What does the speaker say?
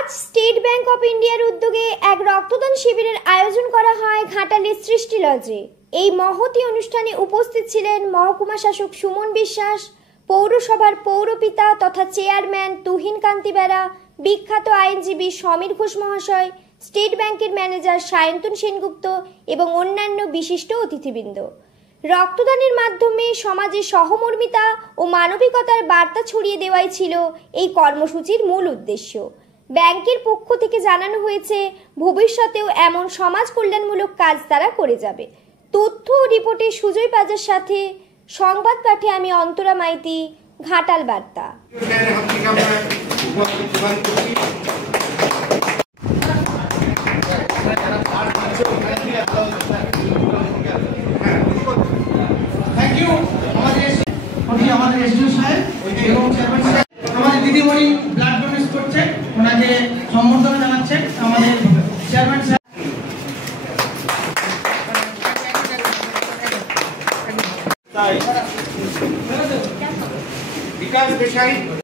আজ state bank of ইন্ডিয়ার উদ্যোগে এক রক্তদান শিবিরের আয়োজন করা হয় ঘাটালের সৃষ্টি লজে। এই মহতী অনুষ্ঠানে উপস্থিত ছিলেন মহকুমা শাসক সুমন বিশ্বাস, পৌরসভার পৌরপিতা তথা চেয়ারম্যান তুহিন কান্তি বেরা, বিখ্যাত আইনজীবী সমীর ঘোষ মহাশয়, স্টেট ব্যাংকের ম্যানেজার সায়ন্তন সেনগুপ্ত এবং অন্যান্য বিশিষ্ট অতিথিবৃন্দ। রক্তদানের মাধ্যমে সমাজে সহমর্মিতা ও মানবিকতার বার্তা ছড়িয়ে দেওয়াই ছিল এই কর্মসূচির মূল উদ্দেশ্য। ব্যাংকের পক্ষ থেকে জানানো হয়েছে ভবিষ্যতেও এমন সমাজ কল্যাণমূলক কাজ তারা করে যাবে। তথ্য ও রিপোর্টে সুজয় পাজার সাথে সংবাদ পাঠে আমি অন্তরা মাইতি, ঘাটাল বার্তা। আমাদের এসডিও সাহেব এবং চেয়ারম্যান সাহেব আমাদের দিদিমণি ব্লাড ডোনেট করছেন, ওনাকে সম্বর্ধনা জানাচ্ছেন আমাদের চেয়ারম্যান সাহেব। বিকাশ দেশাই।